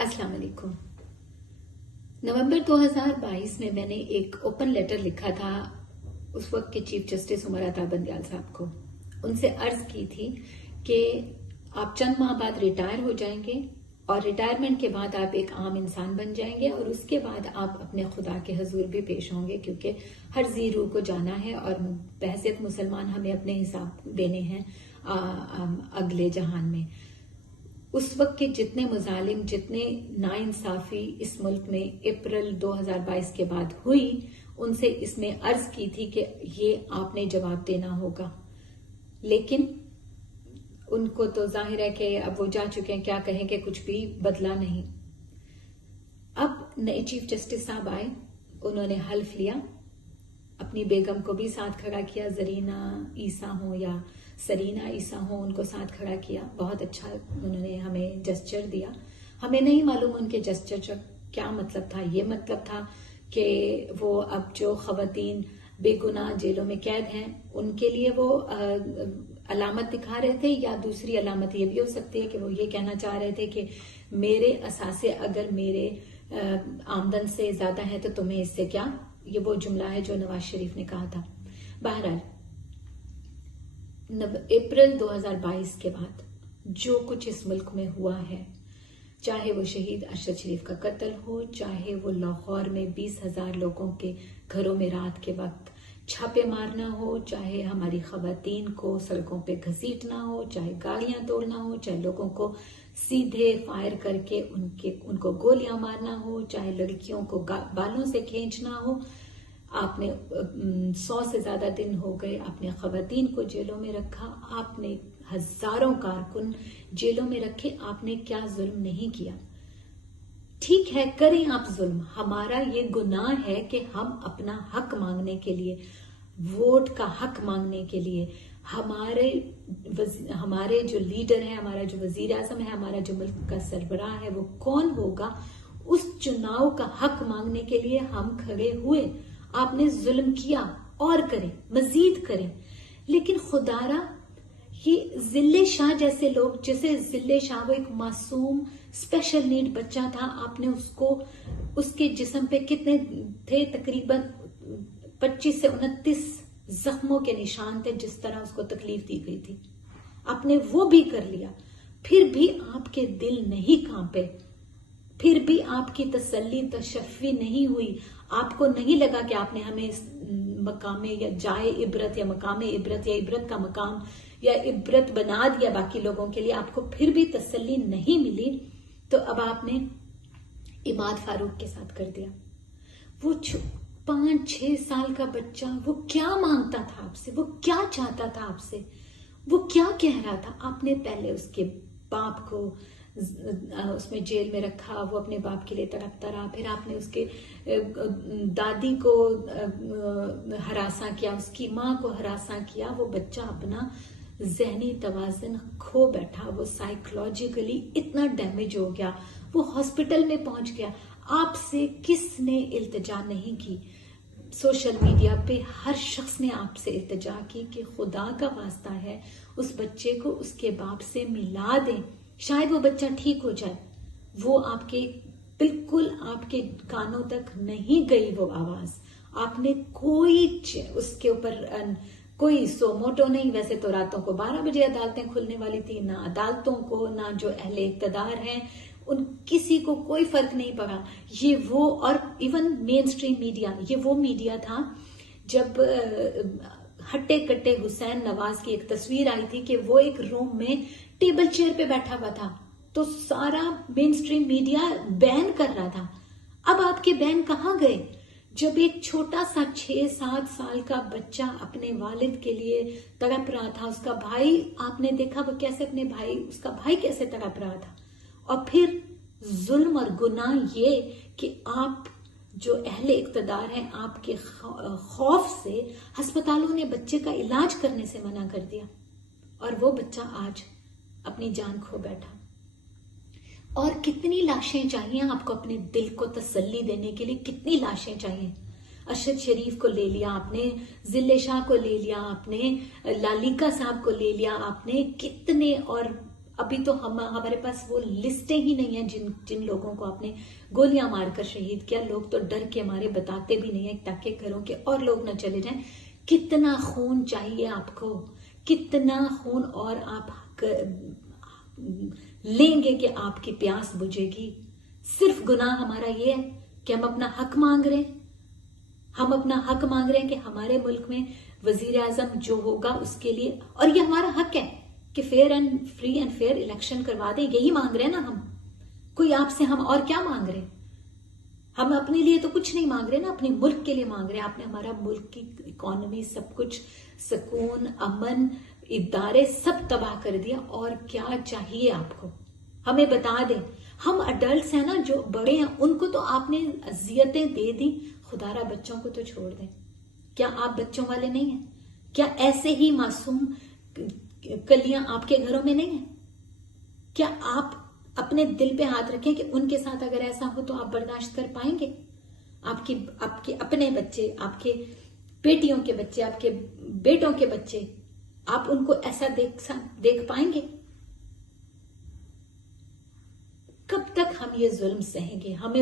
अस्सलाम वालेकुम। नवंबर 2022 में मैंने एक ओपन लेटर लिखा था उस वक्त के चीफ जस्टिस उमर अता बंदयाल साहब को। उनसे अर्ज की थी कि आप चंद माह बाद रिटायर हो जाएंगे और रिटायरमेंट के बाद आप एक आम इंसान बन जाएंगे और उसके बाद आप अपने खुदा के हजूर भी पेश होंगे, क्योंकि हर जी रूह को जाना है और बहसियत मुसलमान हमें अपने हिसाब देने हैं अगले जहान में। उस वक्त के जितने मुजालिम, जितने नाइंसाफी इस मुल्क में अप्रैल 2022 के बाद हुई, उनसे इसमें अर्ज की थी कि ये आपने जवाब देना होगा। लेकिन उनको तो जाहिर है कि अब वो जा चुके हैं, क्या कहें कि कुछ भी बदला नहीं। अब नए चीफ जस्टिस साहब आए, उन्होंने हल्फ लिया, अपनी बेगम को भी साथ खड़ा किया, जरीना ईसा हो या सरीना ईसा हो, उनको साथ खड़ा किया। बहुत अच्छा उन्होंने हमें जेस्चर दिया। हमें नहीं मालूम उनके जेस्चर का क्या मतलब था। ये मतलब था कि वो अब जो खवातीन बेगुनाह जेलों में कैद हैं उनके लिए वो अलामत दिखा रहे थे, या दूसरी अलामत ये भी हो सकती है कि वो ये कहना चाह रहे थे कि मेरे असासे अगर मेरे आमदन से ज्यादा है तो तुम्हें इससे क्या। ये वो जुमला है जो नवाज शरीफ ने कहा था। बहरहाल अप्रैल 2022 के बाद जो कुछ इस मुल्क में हुआ है, चाहे वो शहीद अरशद शरीफ का कत्ल हो, चाहे वो लाहौर में 20,000 लोगों के घरों में रात के वक्त छापे मारना हो, चाहे हमारी खवातीन को सड़कों पे घसीटना हो, चाहे गाड़ियां तोड़ना हो, चाहे लोगों को सीधे फायर करके उनको गोलियां मारना हो, चाहे लड़कियों को बालों से खींचना हो। आपने 100 से ज्यादा दिन हो गए, आपने खवातीन को जेलों में रखा, आपने हजारों कारकुन जेलों में रखे, आपने क्या जुल्म नहीं किया। ठीक है, करें आप जुल्म, हमारा ये गुनाह है कि हम अपना हक मांगने के लिए, वोट का हक मांगने के लिए, हमारे जो लीडर है, हमारा जो वजीर आजम है, हमारा जो मुल्क का सरबराह है, वो कौन होगा, उस चुनाव का हक मांगने के लिए हम खड़े हुए। आपने जुल्म किया और करें, मजीद करें। लेकिन खुदारा ये जिले शाह जैसे लोग, जैसे जिले शाह वो एक मासूम स्पेशल नीड बच्चा था, आपने उसको, उसके जिस्म पे कितने थे, तकरीबन 25 से 29 जख्मों के निशान थे, जिस तरह उसको तकलीफ दी गई थी, आपने वो भी कर लिया। फिर भी आपके दिल नहीं कांपे, फिर भी आपकी तसल्ली तशफ़ी नहीं हुई। आपको नहीं लगा कि आपने हमें इस मकाम या जाए इबरत या मकाम इबरत या इबरत का मकाम या इबरत बना दिया बाकी लोगों के लिए, आपको फिर भी तसल्ली नहीं मिली, तो अब आपने इमाद फारूक के साथ कर दिया। वो 5-6 साल का बच्चा, वो क्या मांगता था आपसे, वो क्या चाहता था आपसे, वो क्या कह रहा था। आपने पहले उसके बाप को उसमें जेल में रखा, वो अपने बाप के लिए तड़पता रहा, फिर आपने उसके दादी को हरासा किया, उसकी माँ को हरासा किया। वो बच्चा अपना ज़हनी तवाज़ुन खो बैठा, वो साइकोलॉजिकली इतना डैमेज हो गया, वो हॉस्पिटल में पहुंच गया। आपसे किसने इल्तिजा नहीं की? सोशल मीडिया पे हर शख्स ने आपसे इल्तिजा की कि खुदा का वास्ता है उस बच्चे को उसके बाप से मिला दें, शायद वो बच्चा ठीक हो जाए। वो आपके बिल्कुल आपके कानों तक नहीं गई वो आवाज। आपने कोई उसके ऊपर कोई सोमोटो नहीं। वैसे तो रातों को 12 बजे अदालतें खुलने वाली थी, ना अदालतों को, ना जो अहले इक्तदार हैं, उन किसी को कोई फर्क नहीं पड़ा। ये वो, और इवन मेन स्ट्रीम मीडिया, ये वो मीडिया था जब हट्टे कट्टे हुसैन नवाज की एक तस्वीर आई थी कि वो एक रूम में टेबल चेयर पे बैठा हुआ था, तो सारा मेन स्ट्रीम मीडिया बैन कर रहा था। अब आपके बैन कहाँ गए? जब एक छोटा सा 6-7 साल का बच्चा अपने वालिद के लिए तड़प रहा था, उसका भाई, आपने देखा वो कैसे अपने भाई, उसका भाई कैसे तड़प रहा था। और फिर जुल्म और गुनाह ये कि आप जो अहले इक्तदार हैं, आपके खौफ से अस्पतालों ने बच्चे का इलाज करने से मना कर दिया, और वो बच्चा आज अपनी जान खो बैठा। और कितनी लाशें चाहिए आपको अपने दिल को तसल्ली देने के लिए? कितनी लाशें चाहिए? अरशद शरीफ को ले लिया आपने, जिले शाह को ले लिया आपने, लालिका साहब को ले लिया आपने, कितने, और ابھی تو ہمارے پاس وہ لسٹیں ہی نہیں ہیں جن لوگوں کو آپ نے گولیاں مار کر شہید کیا. لوگ تو ڈر کے مارے بتاتے بھی نہیں ہیں تاکہ گھروں کے اور لوگ نہ چلے جائیں. کتنا خون چاہیے آپ کو, کتنا خون اور آپ لیں گے کہ آپ کی پیاس بجھے گی؟ صرف گناہ ہمارا یہ ہے کہ ہم اپنا حق مانگ رہے ہیں. ہم اپنا حق مانگ رہے ہیں کہ ہمارے ملک میں وزیر اعظم جو ہوگا اس کے لیے, اور یہ ہمارا حق ہے کہ fair and free and fair election کروا دیں. یہی مانگ رہے ہیں نا ہم. کوئی آپ سے ہم اور کیا مانگ رہے ہیں؟ ہم اپنے لیے تو کچھ نہیں مانگ رہے نا, اپنے ملک کے لیے مانگ رہے ہیں. آپ نے ہمارا ملک کی اکانومی سب کچھ, سکون, امن, ادارے سب تباہ کر دیا. اور کیا چاہیے آپ کو؟ ہمیں بتا دیں. ہم اڈلٹس ہیں نا, جو بڑے ہیں, ان کو تو آپ نے اذیتیں دے دی. خدا را بچوں کو تو چھوڑ دیں. کیا آپ بچوں والے نہیں ہیں؟ کیا ایسے ہی معصوم کلیاں آپ کے گھروں میں نہیں ہیں؟ کیا آپ اپنے دل پہ ہاتھ رکھیں کہ ان کے ساتھ اگر ایسا ہو تو آپ برداشت کر پائیں گے؟ آپ کے اپنے بچے, آپ کے بیٹیوں کے بچے, آپ کے بیٹوں کے بچے, آپ ان کو ایسا دیکھ پائیں گے؟ کب تک ہم یہ ظلم سہیں گے؟ ہمیں